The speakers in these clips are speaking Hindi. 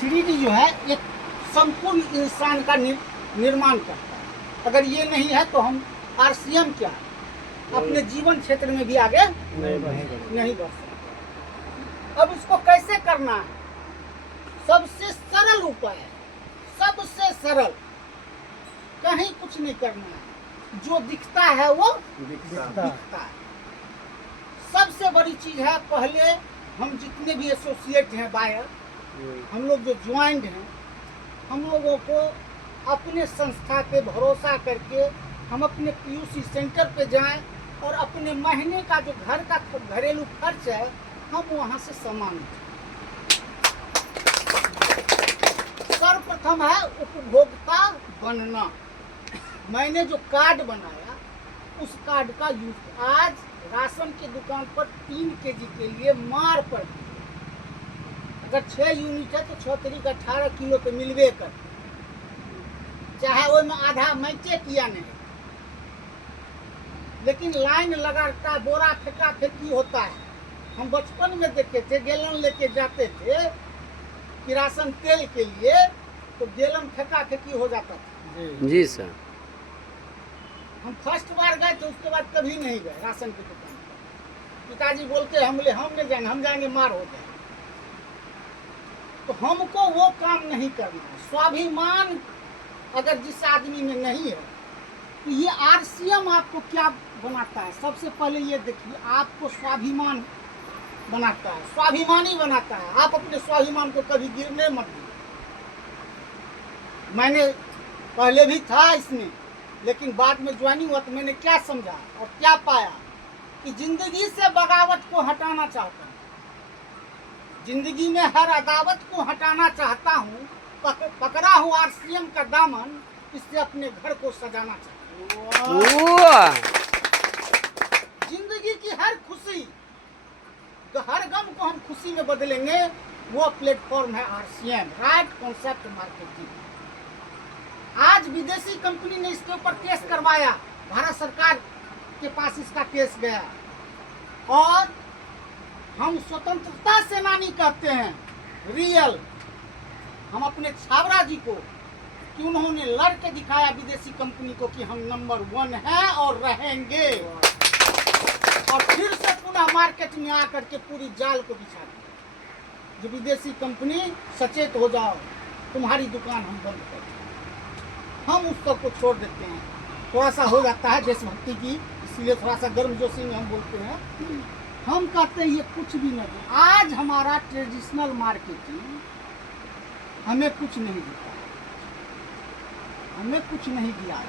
3D जो है एक संपूर्ण इंसान का निर्माण करता है। अगर ये नहीं है तो हम RCM क्या अपने जीवन क्षेत्र में भी आगे नहीं बढ़ सकते। अब इसको कैसे करना है? सबसे सरल उपाय है, सबसे सरल, कहीं कुछ नहीं करना है, जो दिखता है वो दिखता है। सबसे बड़ी चीज है, पहले हम जितने भी एसोसिएट हैं बायर, हम लोग जो ज्वाइंट हैं, हम लोगों को अपने संस्था पे भरोसा करके हम अपने PUC सेंटर पे जाएं और अपने महीने का जो घर का घरेलू खर्च है हम वहां से सामान उठाएं। सर्वप्रथम है उपभोक्ता बनना। मैंने जो कार्ड बनाया उस कार्ड का यूज, आज राशन की दुकान पर 3 kg के लिए मार पड़ती है। अगर 6 यूनिट है तो 6 तरीक 18 किलो तो मिलवे कर, चाहे वो में आधा मैचे किया नहीं, लेकिन लाइन लगाता बोरा फेंका फेंकी होता है। हम बचपन में देखे थे, गैलन लेके जाते थे किरासन तेल के लिए, तो गैलन फेंका फेंकी हो जाता था। जी सर। हम फर्स्ट बार गए तो उसके बाद कभी नहीं गए राशन की दुकान पर। पिताजी बोलते हम नहीं जाएंगे, हम जाएंगे मार हो जाएंगे। तो हमको वो काम नहीं करना है। स्वाभिमान अगर जिस आदमी में नहीं है तो ये RCM आपको क्या बनाता है? सबसे पहले ये देखिए, आपको स्वाभिमान बनाता है, स्वाभिमानी बनाता है। आप अपने स्वाभिमान को कभी गिरने मत दीजिए। मैंने पहले भी था इसमें, लेकिन बाद में ज्वाइनिंग हुआ तो मैंने क्या समझा और क्या पाया कि जिंदगी से बगावत को हटाना चाहता हूँ, जिंदगी में हर अदावत को हटाना चाहता हूँ। पकड़ा हूँ RCM का दामन, इससे अपने घर को सजाना चाहता हूँ। जिंदगी की हर खुशी, तो हर गम को हम खुशी में बदलेंगे, वो प्लेटफॉर्म है RCM, राइट कॉन्सेप्ट मार्केटिंग। आज विदेशी कंपनी ने इसके ऊपर केस करवाया, भारत सरकार के पास इसका केस गया, और हम स्वतंत्रता सेनानी कहते हैं रियल। हम अपने छाबरा जी को कि उन्होंने लड़ के दिखाया विदेशी कंपनी को कि हम नंबर 1 हैं और रहेंगे, और फिर से पुनः मार्केट में आकर के पूरी जाल को बिछा दिया। जो विदेशी कंपनी सचेत हो जाओ, तुम्हारी दुकान हम बंद कर दें। हम उस सब को छोड़ देते हैं। थोड़ा सा हो जाता है देशभक्ति की, इसलिए थोड़ा सा गर्मजोशी में हम बोलते हैं। हम कहते हैं ये कुछ भी नहीं। आज हमारा ट्रेडिशनल मार्केटिंग हमें कुछ नहीं देता, हमें कुछ नहीं दिया।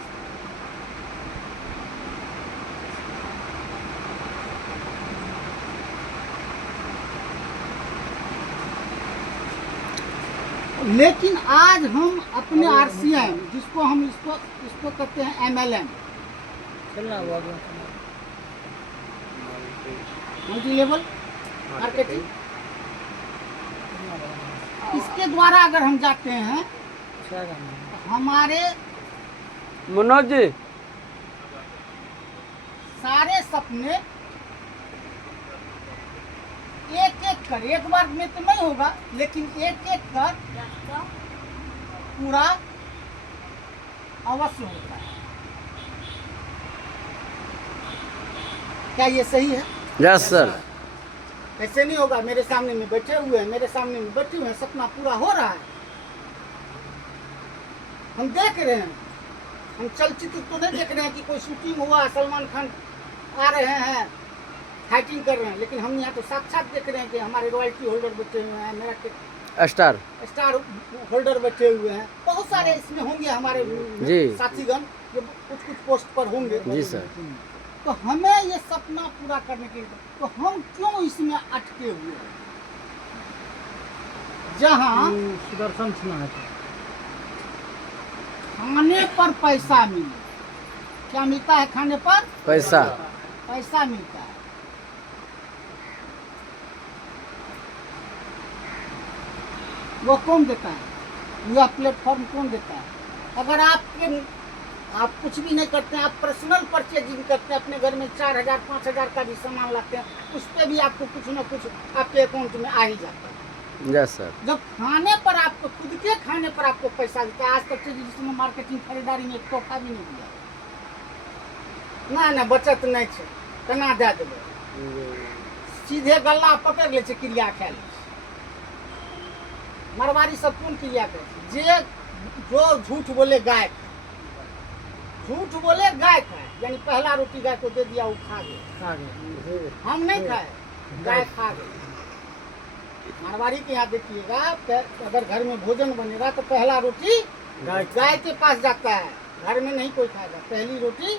लेकिन आज हम अपने RCM, जिसको हम इसको कहते हैं MLM, मल्टी लेवल मार्केटिंग, इसके द्वारा अगर हम जाते हैं हमारे मनोज जी सारे सपने एक एक कर, एक बार में तो नहीं होगा, लेकिन एक एक कर पूरा अवश्य होता है। क्या ये सही है? Yes sir. ऐसे नहीं होगा। मेरे सामने में बैठे हुए हैं, मेरे सामने में बैठे हुए हैं, सपना पूरा हो रहा है, हम देख रहे हैं। हम चलचित्र तो नहीं देख रहे हैं कि कोई शूटिंग हुआ, सलमान खान आ रहे हैं, फाइटिंग कर रहे हैं, लेकिन हम यहाँ तो साक्षात देख रहे हैं कि हमारे रॉयल्टी होल्डर बैठे हुए हैं, मेरा स्टार होल्डर बैठे हुए हैं, बहुत सारे इसमें होंगे हमारे साथीगण जो कुछ पोस्ट पर होंगे। जी सर। तो हमें ये सपना पूरा करने के लिए, तो हम क्यों इसमें अटके हुए हैं? जहाँ सुदर्शन सिन्हा खाने पर पैसा मिले, क्या मिलता है? खाने पर पैसा मिलता है। वो कौन देता है? यह प्लेटफॉर्म कौन देता है? अगर आप कुछ भी नहीं करते हैं, आप पर्सनल परचेजिंग करते हैं, अपने घर में 4000 5000 का भी सामान लाते हैं, उस पर भी आपको कुछ ना कुछ आपके अकाउंट में आ ही जाता है। Yes sir. जब खाने पर आपको खुद के खाने पर आपको पैसा देता है, आज तक जिसमें मार्केटिंग खरीदारी में एक तोहफा भी नहीं दिया, ना बचत नहीं छे, केना दे देबै, सीधे गल्ला पकड़ ले छे, क्रिया खा ले। मारवाड़ी सब कौन क्रिया करे छे? जे जो झूठ बोले गाय खाए, झूठ बोले गाय खाए, यानी पहला रोटी गाय को दे दिया, वो खा गए, हम नहीं खाए, गाय खा गए। मारवाड़ी के यहाँ देखिएगा, अगर घर में भोजन बनेगा तो पहला रोटी गाय के पास जाता है, घर में नहीं कोई खाएगा, पहली रोटी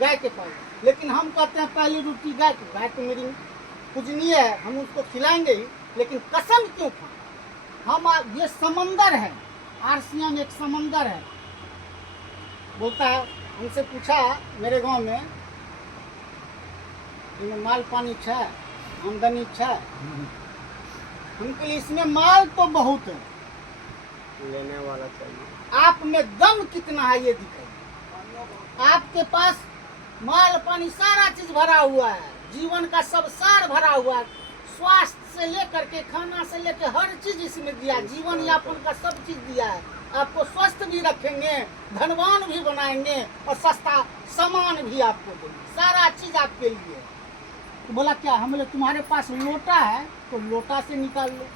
गाय के पास। लेकिन हम कहते हैं पहली रोटी गाय को, गाय तो मेरी पूजनीय है, हम उसको खिलाएंगे ही, लेकिन कसम क्यों खाएं? हम ये समंदर है, आरसीएम एक समंदर है। बोलता है, हमसे पूछा मेरे गांव में, माल पानी छे, आमदनी छे, उनके लिए इसमें माल तो बहुत है, लेने वाला चाहिए, आप में दम कितना है ये दिखाइए। आपके पास माल पानी सारा चीज भरा हुआ है, जीवन का सब सार भरा हुआ है, स्वास्थ्य से लेकर के खाना से लेकर हर चीज इसमें दिया, जीवन यापन का सब चीज दिया है। आपको स्वस्थ भी रखेंगे, धनवान भी बनाएंगे और सस्ता सामान भी आपको देंगे, सारा चीज आपके लिए। तो बोला क्या, हम बोले तुम्हारे पास लोटा है तो लोटा से निकाल लो,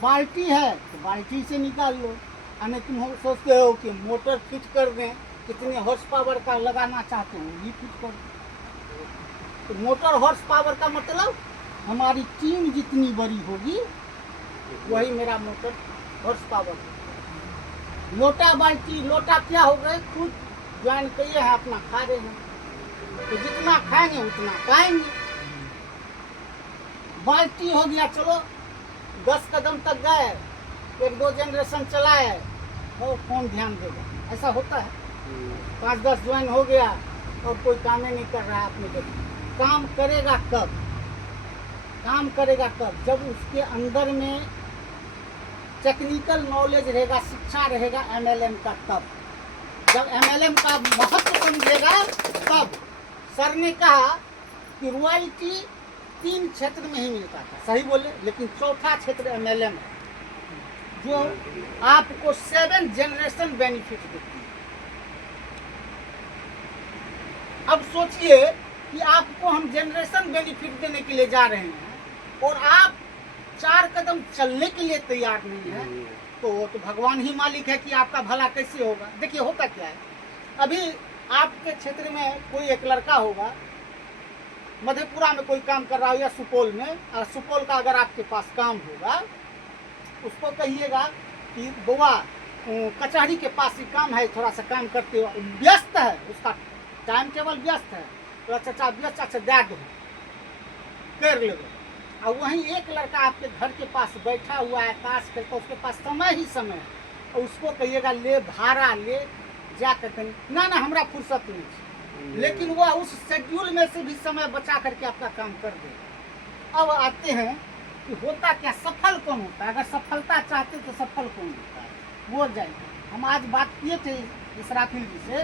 बाल्टी है तो बाल्टी से निकाल लो, हमें तुम सोचते हो कि मोटर फिट कर दें, कितने हॉर्स पावर का लगाना चाहते हो ये फिट कर दो। तो मोटर हॉर्स पावर का मतलब हमारी टीम जितनी बड़ी होगी वही मेरा मोटर हॉर्स पावर। लोटा बाल्टी, लोटा क्या हो गए, खुद ज्वाइन किए हैं, अपना खा रहे हैं, तो जितना खाएंगे उतना पाएंगे। बाल्टी हो गया, चलो 10 कदम तक गए, 1-2 जनरेशन चलाए, और कौन ध्यान देगा, ऐसा होता है। 5-10 ज्वाइन हो गया और कोई काम ही नहीं कर रहा है, आपने देखा। काम करेगा कब, काम करेगा कब, जब उसके अंदर में टेक्निकल नॉलेज रहेगा, शिक्षा रहेगा एमएलएम का, तब जब एमएलएम का महत्व समझेगा तब। सर ने कहा कि रॉयल्टी 3 क्षेत्र में ही मिलता था, सही बोले, लेकिन चौथा क्षेत्र एमएलएम है, जो आपको 7 जनरेशन बेनिफिट देती है। अब सोचिए कि आपको हम जनरेशन बेनिफिट देने के लिए जा रहे हैं और आप 4 कदम चलने के लिए तैयार नहीं है, तो वो तो भगवान ही मालिक है कि आपका भला कैसे होगा। देखिए होता क्या है, अभी आपके क्षेत्र में कोई एक लड़का होगा, मधेपुरा में कोई काम कर रहा हो या सुपौल में, और सुपौल का अगर आपके पास काम होगा, उसको कहिएगा कि बुआ कचहरी के पास ही काम है, थोड़ा सा काम करते हो, व्यस्त है, उसका टाइम टेबल व्यस्त है, तो चाचा व्यस्त, अच्छा दे दो, कर लो। और वहीं एक लड़का आपके घर के पास बैठा हुआ है, ताश खेलता, उसके पास समय ही समय है, और उसको कहिएगा ले भाड़ा ले, जा करके, ना हमरा फुर्सत नहीं, लेकिन वह उस शेड्यूल में से भी समय बचा करके अपना काम कर दे। अब आते हैं कि होता क्या, सफल कौन होता है, अगर सफलता चाहते तो सफल कौन होता है, वो जाएगा। हम आज बात किए थे इसराफिल जी से,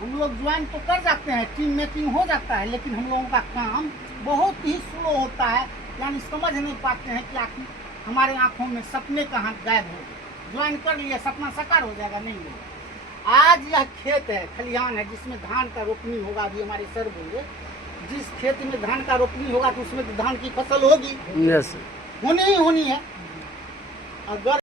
हम लोग ज्वाइन तो कर जाते हैं, टीम मेकिंग हो जाता है, लेकिन हम लोगों का काम बहुत ही स्लो होता है, यानी समझ नहीं पाते हैं कि आखिर हमारे आंखों में सपने कहाँ गायब हो गए। ज्वाइन कर लिए, सपना साकार हो जाएगा, नहीं होगा। आज यह खेत है, खलिहान है, जिसमें धान का रोपनी होगा। अभी हमारे सर बोले, जिस खेत में धान का रोपनी होगा तो उसमें तो धान की फसल होगी, यस, होनी ही होनी है। अगर